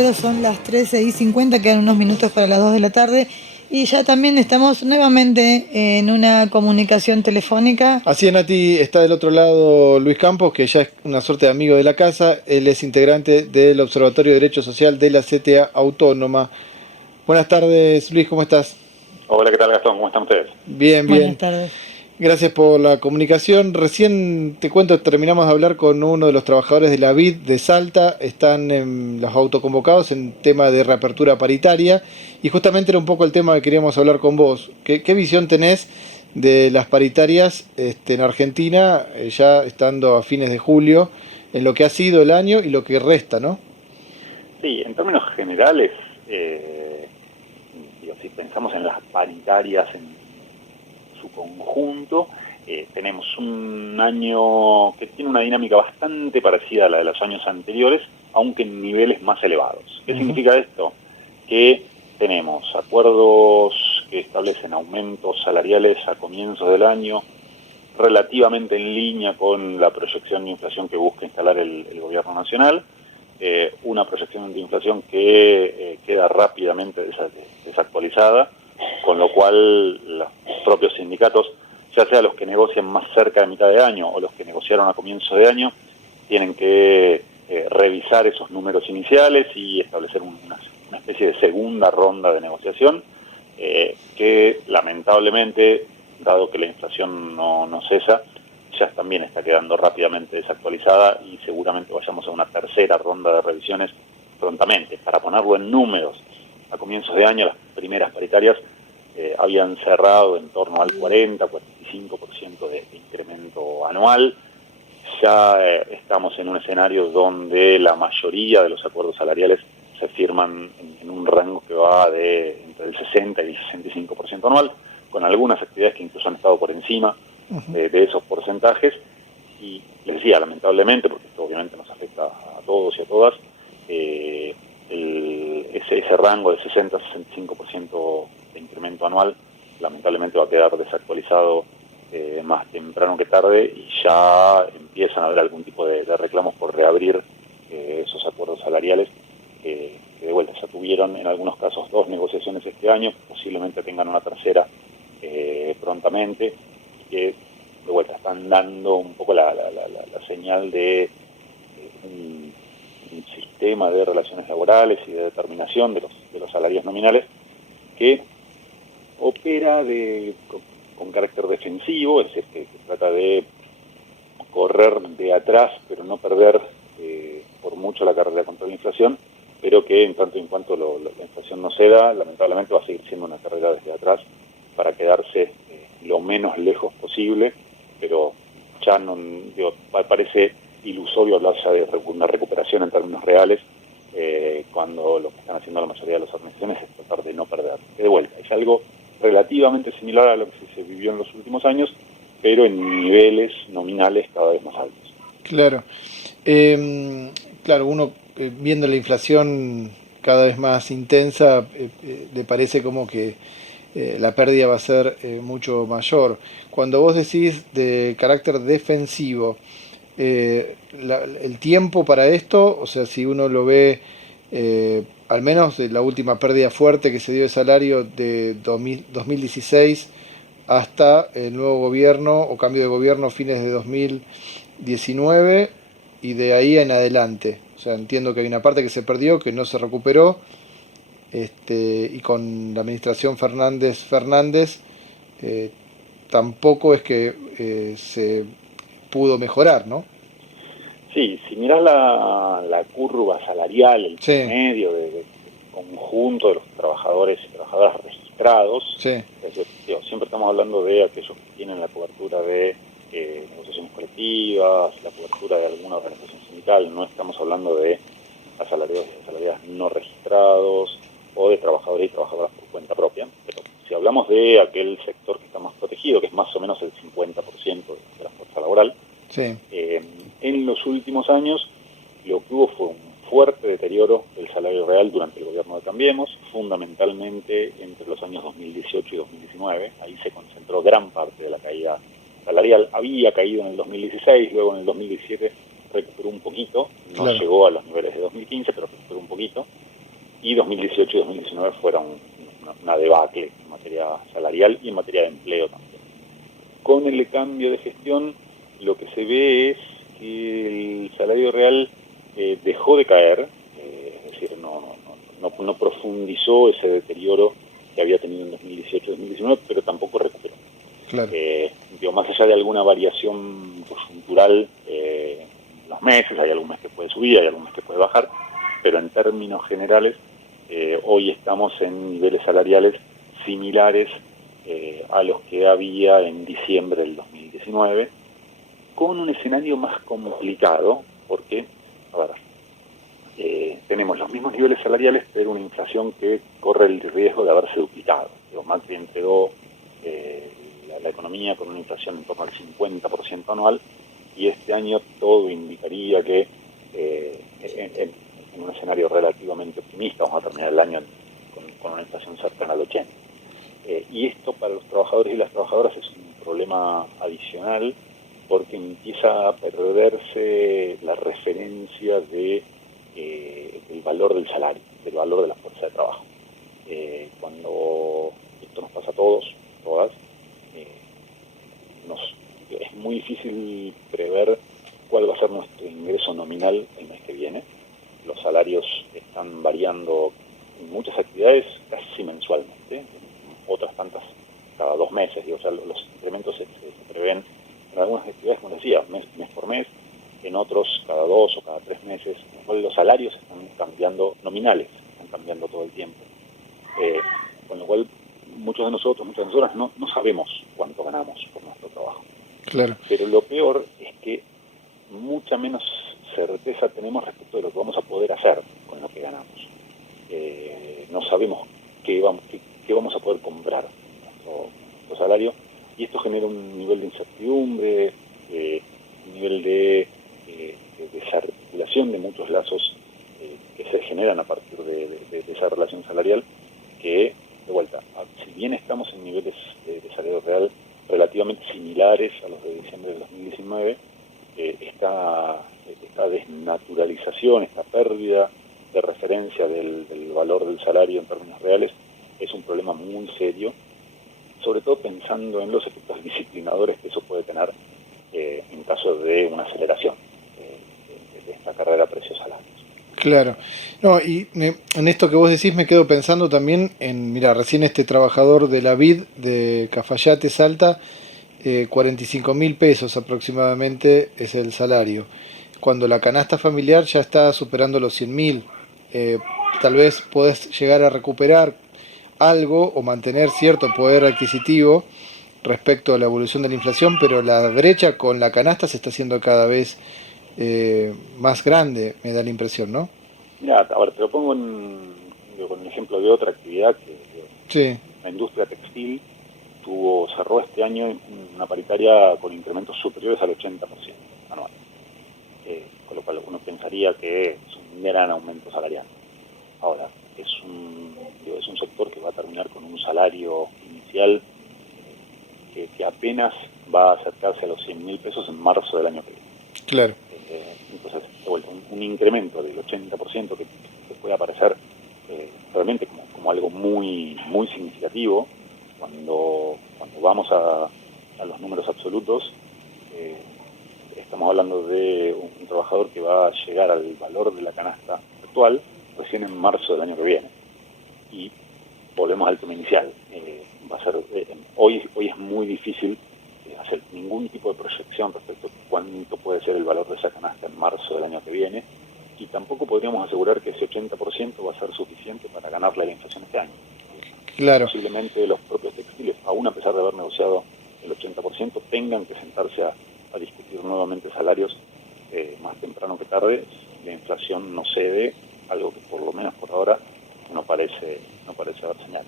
Son las 13:50, quedan unos minutos para las 2 de la tarde y ya también estamos nuevamente en una comunicación telefónica. Así es, Nati, está del otro lado Luis Campos, que ya es una suerte de amigo de la casa. Él es integrante del Observatorio de Derecho Social de la CTA Autónoma. Buenas tardes, Luis, ¿cómo estás? Hola, ¿qué tal, Gastón? ¿Cómo están ustedes? Bien, Buenas bien. tardes. Gracias por la comunicación. Recién te cuento, terminamos de hablar con uno de los trabajadores de la BID de Salta. Están los autoconvocados en tema de reapertura paritaria. Y justamente era un poco el tema que queríamos hablar con vos. ¿Qué visión tenés de las paritarias en Argentina, ya estando a fines de julio, en lo que ha sido el año y lo que resta, ¿no? Sí, en términos generales, si pensamos en las paritarias en su conjunto, tenemos un año que tiene una dinámica bastante parecida a la de los años anteriores, aunque en niveles más elevados. ¿Qué significa esto? Que tenemos acuerdos que establecen aumentos salariales a comienzos del año, relativamente en línea con la proyección de inflación que busca instalar el gobierno nacional, una proyección de inflación que queda rápidamente desactualizada, con lo cual los propios sindicatos, ya sea los que negocian más cerca de mitad de año o los que negociaron a comienzo de año, tienen que revisar esos números iniciales y establecer una especie de segunda ronda de negociación, que lamentablemente, dado que la inflación no cesa, ya también está quedando rápidamente desactualizada y seguramente vayamos a una tercera ronda de revisiones prontamente. Para ponerlo en números, a comienzos de año las primeras paritarias habían cerrado en torno al 40-45% de incremento anual. Ya estamos en un escenario donde la mayoría de los acuerdos salariales se firman en un rango que va de entre el 60 y el 65% anual, con algunas actividades que incluso han estado por encima de esos porcentajes. Y les decía, lamentablemente, porque esto obviamente nos afecta a todos y a todas, ese rango de 60-65% de incremento anual lamentablemente va a quedar desactualizado más temprano que tarde, y ya empiezan a haber algún tipo de reclamos por reabrir esos acuerdos salariales, que de vuelta ya tuvieron en algunos casos 2 negociaciones este año, posiblemente tengan una tercera prontamente, y que de vuelta están dando un poco la señal de un sistema de relaciones laborales y de determinación de los salarios nominales que opera con carácter defensivo, es decir, que trata de correr de atrás pero no perder por mucho la carrera contra la inflación, pero que en tanto y en cuanto la inflación no ceda, lamentablemente va a seguir siendo una carrera desde atrás para quedarse lo menos lejos posible, pero ya no, parece ilusorio hablar ya de una recuperación en términos reales, cuando lo que están haciendo la mayoría de las organizaciones es tratar de no perder. De vuelta, es algo relativamente similar a lo que se vivió en los últimos años, pero en niveles nominales cada vez más altos. Claro. Claro, uno viendo la inflación cada vez más intensa, le parece como que la pérdida va a ser mucho mayor. Cuando vos decís de carácter defensivo, el tiempo para esto, o sea, si uno lo ve, al menos de la última pérdida fuerte que se dio de salario de 2016 hasta el nuevo gobierno o cambio de gobierno fines de 2019 y de ahí en adelante. O sea, entiendo que hay una parte que se perdió, que no se recuperó, y con la administración Fernández tampoco es que se pudo mejorar, ¿no? Sí, si mirás la curva salarial, el Sí, promedio del conjunto de los trabajadores y trabajadoras registrados, sí, es decir, siempre estamos hablando de aquellos que tienen la cobertura de negociaciones colectivas, la cobertura de alguna organización sindical, no estamos hablando de asalariados y asalariadas no registrados o de trabajadores y trabajadoras por cuenta propia, pero si hablamos de aquel sector que está más protegido, que es más o menos el 50% de la fuerza laboral, sí, en los últimos años lo que hubo fue un fuerte deterioro del salario real durante el gobierno de Cambiemos, fundamentalmente entre los años 2018 y 2019. Ahí se concentró gran parte de la caída salarial. Había caído en el 2016, luego en el 2017 recuperó un poquito, no claro. llegó a los niveles de 2015, pero recuperó un poquito. y 2018 y 2019 fueron una debacle en materia salarial y en materia de empleo también. Con el cambio de gestión, lo que se ve es que el salario real dejó de caer, es decir, no profundizó ese deterioro que había tenido en 2018-2019, pero tampoco recuperó. Claro. Más allá de alguna variación coyuntural en los meses, hay algún mes que puede subir, hay algún mes que puede bajar, pero en términos generales, hoy estamos en niveles salariales similares a los que había en diciembre del 2019, con un escenario más complicado, porque, a ver, tenemos los mismos niveles salariales, pero una inflación que corre el riesgo de haberse duplicado. Macri entregó la economía con una inflación en torno al 50% anual, y este año todo indicaría que en un escenario relativamente optimista vamos a terminar el año con una inflación cercana al 80%. Y esto para los trabajadores y las trabajadoras es un problema adicional, porque empieza a perderse la referencia del valor del salario, del valor de la fuerza de trabajo. Cuando esto nos pasa a todos, todas, es muy difícil prever cuál va a ser nuestro ingreso nominal el mes que viene. Los salarios están variando en muchas actividades casi mensualmente, otras tantas cada 2 meses. O sea, los incrementos se prevén en algunas actividades, como decía, mes por mes, en otros cada 2 o cada 3 meses, en lo cual los salarios están cambiando, nominales, están cambiando todo el tiempo. Con lo cual muchas de nosotras no sabemos cuánto ganamos por nuestro trabajo. Claro. Pero lo peor es que mucha menos certeza tenemos respecto de lo que vamos a poder hacer con lo que ganamos. No sabemos qué vamos a poder comprar nuestro salario, y esto genera un nivel de incertidumbre, un nivel de desarticulación de muchos lazos que se generan a partir de esa relación salarial, que, de vuelta, si bien estamos en niveles de salario real relativamente similares a los de diciembre del 2019, esta desnaturalización, esta pérdida de referencia del valor del salario en términos reales es un problema muy serio, sobre todo pensando en los efectos disciplinadores que eso puede tener en caso de una aceleración de esta carrera precio-salarios. Claro. No, y en esto que vos decís me quedo pensando también en, mira, recién este trabajador de la vid de Cafayate, Salta, 45.000 pesos aproximadamente es el salario, cuando la canasta familiar ya está superando los 100.000. Tal vez podés llegar a recuperar algo o mantener cierto poder adquisitivo respecto a la evolución de la inflación, pero la brecha con la canasta se está haciendo cada vez más grande, me da la impresión, ¿no? Mira, a ver, te lo pongo con el ejemplo de otra actividad, Sí. la industria textil cerró este año una paritaria con incrementos superiores al 80% anual, con lo cual uno pensaría que es un gran aumento salarial. Ahora, es un sector que va a terminar con un salario inicial que apenas va a acercarse a los 100.000 pesos en marzo del año que viene. Claro. Entonces, de vuelta, un incremento del 80% que puede aparecer realmente como algo muy, muy significativo cuando vamos a los números absolutos. Estamos hablando de un trabajador que va a llegar al valor de la canasta actual recién en marzo del año que viene. Y volvemos al tema inicial. Va a ser hoy es muy difícil hacer ningún tipo de proyección respecto a cuánto puede ser el valor de esa canasta en marzo del año que viene, y tampoco podríamos asegurar que ese 80% va a ser suficiente para ganarle a la inflación este año. Claro. Posiblemente los propios textiles, aún a pesar de haber negociado el 80%, tengan que sentarse a discutir nuevamente salarios más temprano que tarde. La inflación no cede, algo que por lo menos por ahora no parece haber señal.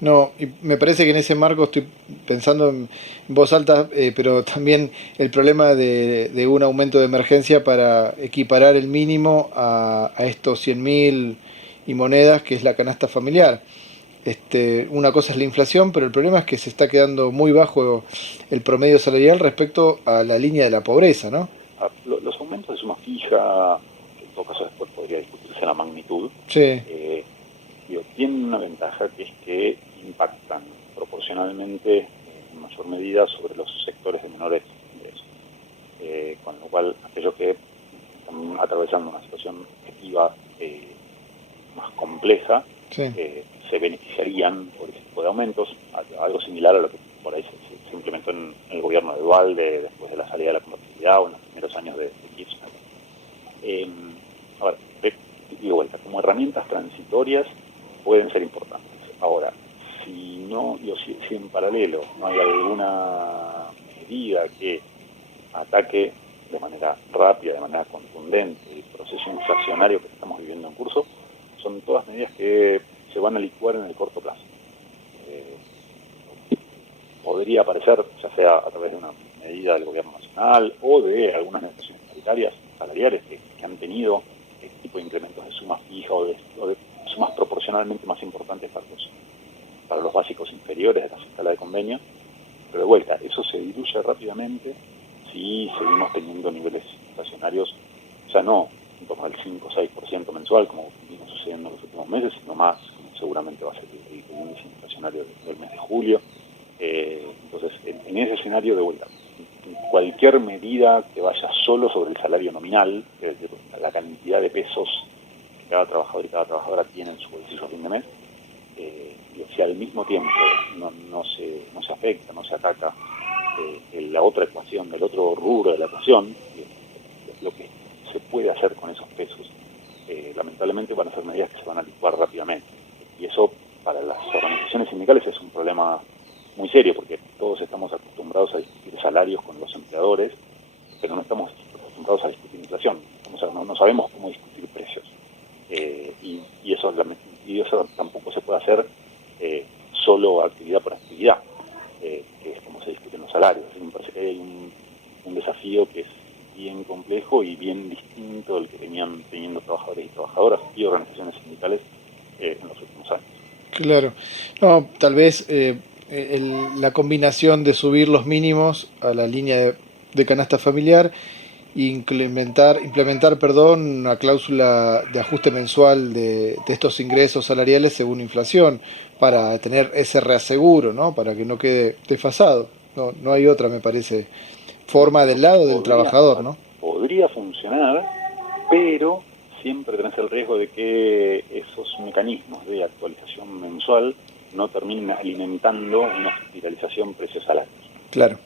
No, y me parece que en ese marco estoy pensando en voz alta, pero también el problema de un aumento de emergencia para equiparar el mínimo a estos 100.000 y monedas, que es la canasta familiar. Una cosa es la inflación, pero el problema es que se está quedando muy bajo el promedio salarial respecto a la línea de la pobreza, ¿no? Los aumentos de suma fija, que en todo caso después podría discutirse la magnitud, Sí. una ventaja, que es que impactan proporcionalmente en mayor medida sobre los sectores de menores ingresos. Con lo cual, aquellos que están atravesando una situación objetiva más compleja, Sí. se beneficiarían por ese tipo de aumentos, algo similar a lo que por ahí se implementó en el gobierno de Dualde después de la salida de la convertibilidad o en los primeros años de Kirchner. Ahora, de vuelta, como herramientas transitorias pueden ser importantes. Ahora, si en paralelo no hay alguna medida que ataque de manera rápida, de manera contundente el proceso inflacionario que estamos viviendo en curso, son todas medidas que se van a licuar en el corto plazo. Podría aparecer, ya sea a través de una medida del gobierno nacional o de algunas negociaciones paritarias salariales que han tenido este tipo de incrementos de suma fija o de sumas proporcionalmente más importantes para los básicos inferiores de la escala de convenio, pero de vuelta, eso se diluye rápidamente si seguimos teniendo niveles inflacionarios, ya no en torno al 5 o 6% mensual, como vino sucediendo en los últimos meses, sino más, como seguramente va a ser el índice inflacionario del mes de julio. Entonces, en ese escenario, de vuelta, cualquier medida que vaya solo sobre el salario nominal, es decir, la cantidad de pesos que cada trabajador y cada trabajadora tiene en su bolsillo a fin de mes, si al mismo tiempo no se afecta, no se ataca la otra ecuación, el otro rubro de la ecuación, lo que se puede hacer con esos pesos, lamentablemente van a ser medidas que se van a licuar rápidamente. Y eso para las organizaciones sindicales es un problema muy serio, porque todos estamos acostumbrados a discutir salarios con los empleadores, pero no estamos acostumbrados a discutir inflación. No sabemos cómo discutir precios. Y eso tampoco se puede hacer solo actividad por actividad, que es como se discuten los salarios. Así que me parece que hay un desafío que es bien complejo y bien distinto del que venían teniendo trabajadores y trabajadoras y organizaciones sindicales en los últimos años. Claro. No, tal vez la combinación de subir los mínimos a la línea de canasta familiar e implementar, perdón, una cláusula de ajuste mensual de estos ingresos salariales según inflación, para tener ese reaseguro, ¿no? Para que no quede desfasado. No hay otra, me parece, forma del lado del trabajador, ¿no? Podría funcionar, pero siempre tenés el riesgo de que esos mecanismos de actualización mensual no terminen alimentando una espiralización precios-salarios. Claro.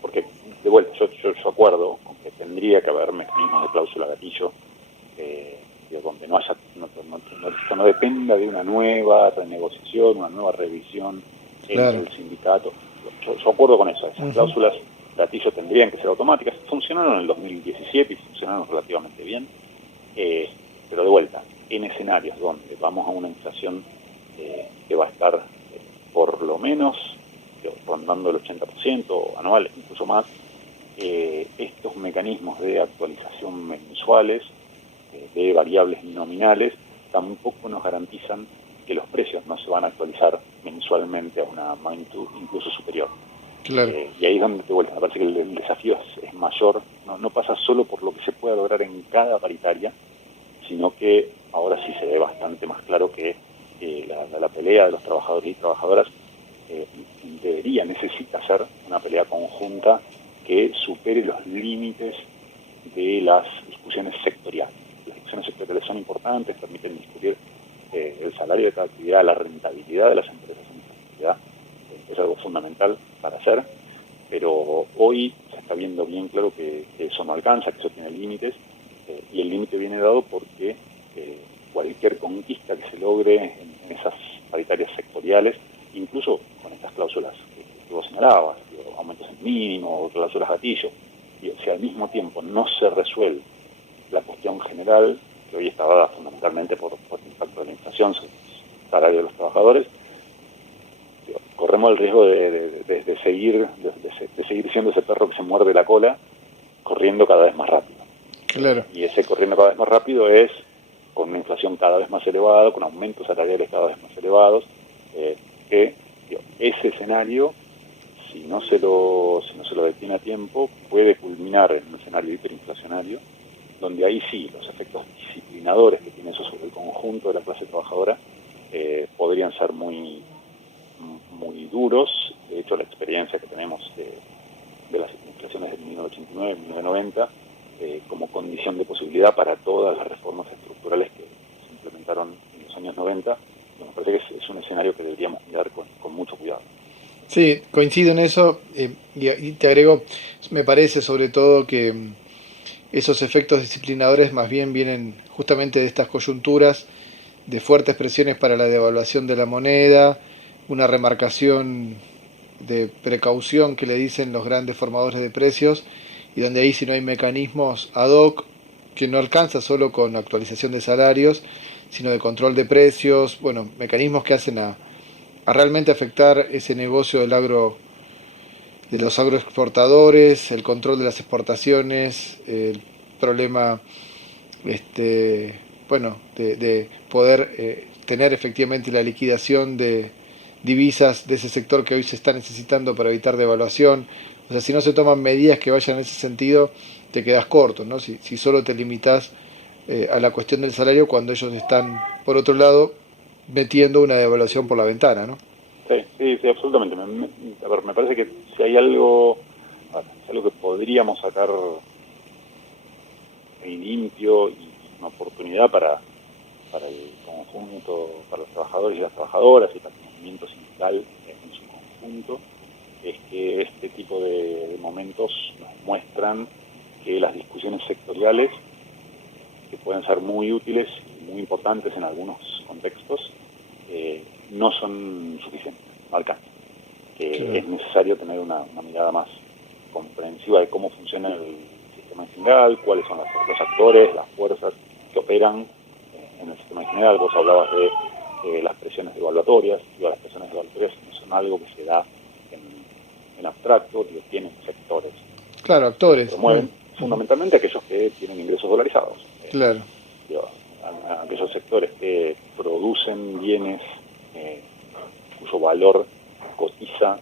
Porque, de vuelta, yo acuerdo con que tendría que haber mecanismos de cláusula gatillo donde no dependa de una nueva renegociación, una nueva revisión entre el sindicato. Yo acuerdo con eso. Esas cláusulas gatillo tendrían que ser automáticas. Funcionaron en el 2017 y funcionaron relativamente bien. Pero de vuelta, en escenarios donde vamos a una inflación que va a estar por lo menos rondando el 80% anual, incluso más, estos mecanismos de actualización mensuales de variables nominales tampoco nos garantizan que los precios no se van a actualizar mensualmente a una magnitud incluso superior. Claro. Y ahí es donde, de vuelta, me parece que el desafío es mayor, no pasa solo por lo que se pueda lograr en cada paritaria, sino que ahora sí se ve bastante más claro que la pelea de los trabajadores y trabajadoras necesita ser una pelea conjunta que supere los límites de las discusiones sectoriales. Las discusiones sectoriales son importantes, permiten discutir el salario de cada actividad, la rentabilidad de las empresas en esta actividad, es algo fundamental para hacer, pero hoy se está viendo bien claro que eso no alcanza, que eso tiene límites, y el límite viene dado porque cualquier conquista que se logre en esas paritarias sectoriales, incluso con estas cláusulas que vos señalabas, aumentos en mínimo, cláusulas gatillo, si al mismo tiempo no se resuelve la cuestión general, que hoy está dada fundamentalmente por el impacto de la inflación sobre el salario de los trabajadores, corremos el riesgo de seguir siendo ese perro que se muerde la cola, corriendo cada vez más rápido. Claro. Y ese corriendo cada vez más rápido es con una inflación cada vez más elevada, con aumentos salariales cada vez más elevados, ese escenario, si no se lo detiene a tiempo, puede culminar en un escenario hiperinflacionario, donde ahí sí los efectos disciplinadores que tiene eso sobre el conjunto de la clase trabajadora podrían ser muy duros. De hecho, la experiencia que tenemos de las inflaciones de 1989, 1990, como condición de posibilidad para todas las reformas estructurales que se implementaron en los años 90, me parece que es un escenario que deberíamos mirar con mucho cuidado. Sí, coincido en eso y te agrego, me parece sobre todo que esos efectos disciplinadores más bien vienen justamente de estas coyunturas, de fuertes presiones para la devaluación de la moneda, una remarcación de precaución que le dicen los grandes formadores de precios, y donde ahí si no hay mecanismos ad hoc, que no alcanza solo con actualización de salarios, sino de control de precios, bueno, mecanismos que hacen a realmente afectar ese negocio de los agroexportadores, el control de las exportaciones, el problema bueno, de poder tener efectivamente la liquidación de divisas de ese sector que hoy se está necesitando para evitar devaluación. O sea, si no se toman medidas que vayan en ese sentido, te quedas corto, ¿no? Si solo te limitas a la cuestión del salario cuando ellos están, por otro lado, metiendo una devaluación por la ventana, ¿no? Sí, absolutamente. A ver, me parece que si hay algo, es algo que podríamos sacar en limpio y una oportunidad para el conjunto, para los trabajadores y las trabajadoras y para el movimiento sindical en su conjunto, es que este tipo de momentos nos muestran que las discusiones sectoriales, que pueden ser muy útiles y muy importantes en algunos contextos, no son suficientes, no alcanzan. Claro. Es necesario tener una mirada más comprensiva de cómo funciona el sistema general, cuáles son los actores, las fuerzas que operan en el sistema general. Vos hablabas de las presiones devaluatorias. Las presiones devaluatorias no son algo que se da en abstracto, tienen sectores. Claro, actores. Promueven fundamentalmente aquellos que tienen ingresos dolarizados. Claro. Aquellos sectores que producen bienes cuyo valor cotiza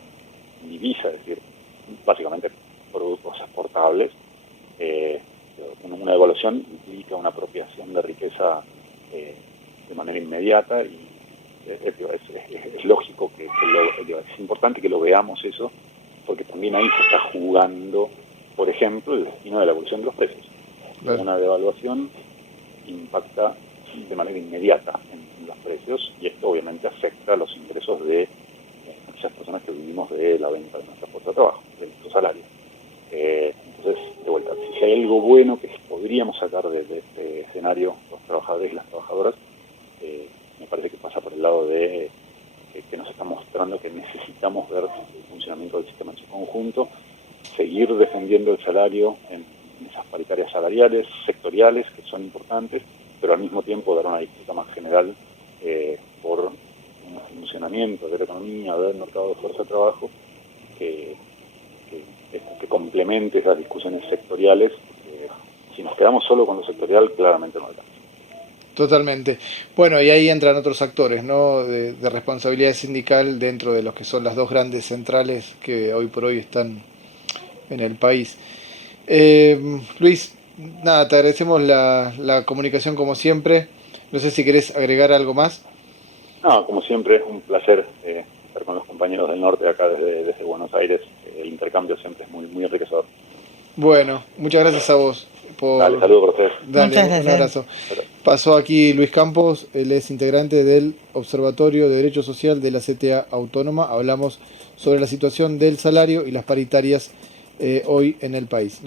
en divisa, es decir, básicamente productos exportables. Una devaluación implica una apropiación de riqueza de manera inmediata y es lógico es importante que lo veamos eso, porque también ahí se está jugando, por ejemplo, el destino de la evolución de los precios. Claro. Una devaluación impacta de manera inmediata en los precios y esto obviamente afecta los ingresos de aquellas personas que vivimos de la venta de nuestra fuerza de trabajo, de nuestro salario. Entonces, de vuelta, si hay algo bueno que podríamos sacar de este escenario, los trabajadores y las trabajadoras, me parece que pasa por el lado de que nos está mostrando que necesitamos ver el funcionamiento del sistema en su conjunto, seguir defendiendo el salario en esas paritarias salariales, sectoriales, que son importantes, pero al mismo tiempo dar una disputa más general por un funcionamiento de la economía, del mercado de fuerza de trabajo, que complemente esas discusiones sectoriales. Si nos quedamos solo con lo sectorial, claramente no alcanza. Totalmente. Bueno, y ahí entran otros actores, ¿no? De responsabilidad sindical dentro de los que son las dos grandes centrales que hoy por hoy están en el país. Luis, nada, te agradecemos la comunicación como siempre. No sé si querés agregar algo más. No, como siempre, es un placer estar con los compañeros del norte acá desde Buenos Aires. El intercambio siempre es muy enriquecedor. Bueno, muchas gracias a vos. Dale, saludos por ustedes. Dale, Muchas un gracias. abrazo. Pasó aquí Luis Campos, él es integrante del Observatorio de Derecho Social de la CTA Autónoma. Hablamos sobre la situación del salario y las paritarias hoy en el país.